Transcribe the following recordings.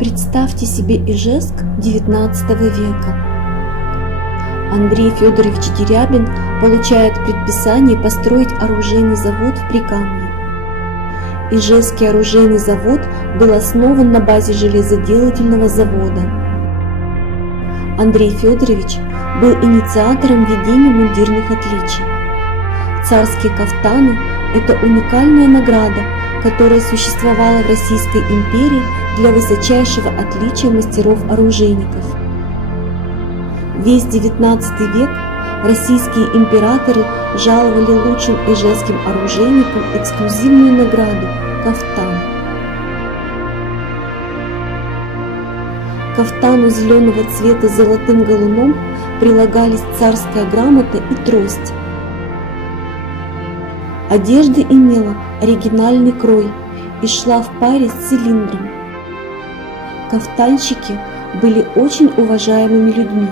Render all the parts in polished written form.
Представьте себе Ижевск XIX века. Андрей Федорович Дерябин получает предписание построить оружейный завод в Прикамье. Ижевский оружейный завод был основан на базе железоделательного завода. Андрей Федорович был инициатором введения мундирных отличий. Царские кафтаны – это уникальная награда, которая существовала в Российской империи для высочайшего отличия мастеров-оружейников. Весь XIX век российские императоры жаловали лучшим ижевским оружейникам эксклюзивную награду – кафтан. К кафтану зеленого цвета с золотым галуном прилагались царская грамота и трость. Одежда имела оригинальный крой и шла в паре с цилиндром. Кафтанщики были очень уважаемыми людьми.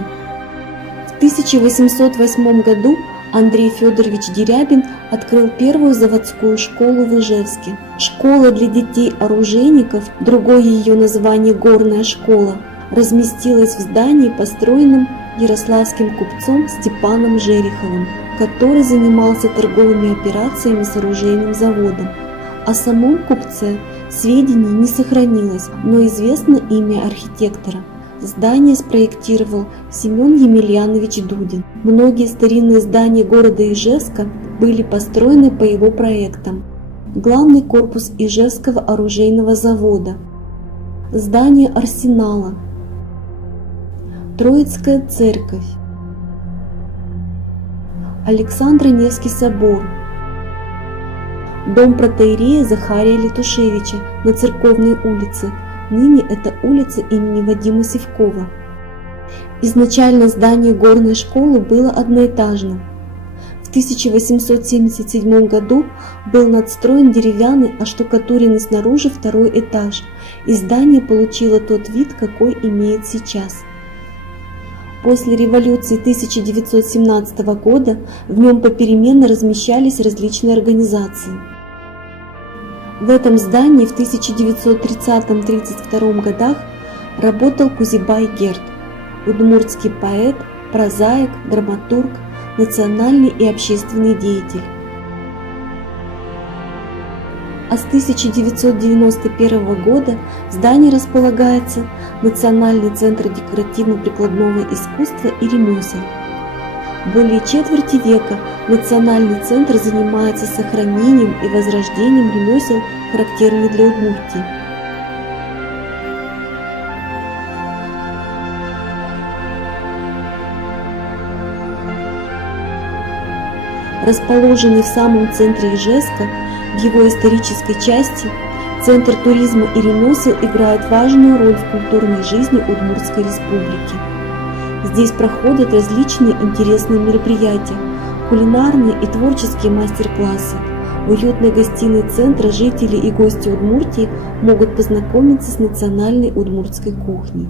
В 1808 году Андрей Федорович Дерябин открыл первую заводскую школу в Ижевске. Школа для детей-оружейников, другое ее название «Горная школа», разместилась в здании, построенном ярославским купцом Степаном Жереховым, который занимался торговыми операциями с оружейным заводом. О самом купце сведений не сохранилось, но известно имя архитектора. Здание спроектировал Семен Емельянович Дудин. Многие старинные здания города Ижевска были построены по его проектам. Главный корпус Ижевского оружейного завода, здание арсенала, Троицкая церковь, Александро-Невский собор, дом протоиерея Захария Летушевича на Церковной улице, ныне это улица имени Вадима Сивкова. Изначально здание горной школы было одноэтажным. В 1877 году был надстроен деревянный, оштукатуренный снаружи второй этаж, и здание получило тот вид, какой имеет сейчас. После революции 1917 года в нем попеременно размещались различные организации. В этом здании в 1930-32 годах работал Кузибай-Герд, удмуртский поэт, прозаик, драматург, национальный и общественный деятель. А с 1991 года в здании располагается Национальный центр декоративно-прикладного искусства и ремесел. Более четверти века Национальный центр занимается сохранением и возрождением ремесел, характерных для Удмуртии. Расположенный в самом центре Ижевска, в его исторической части, Центр туризма и ремесел играет важную роль в культурной жизни Удмуртской республики. Здесь проходят различные интересные мероприятия, кулинарные и творческие мастер-классы. В уютной гостиной центра жители и гости Удмуртии могут познакомиться с национальной удмуртской кухней.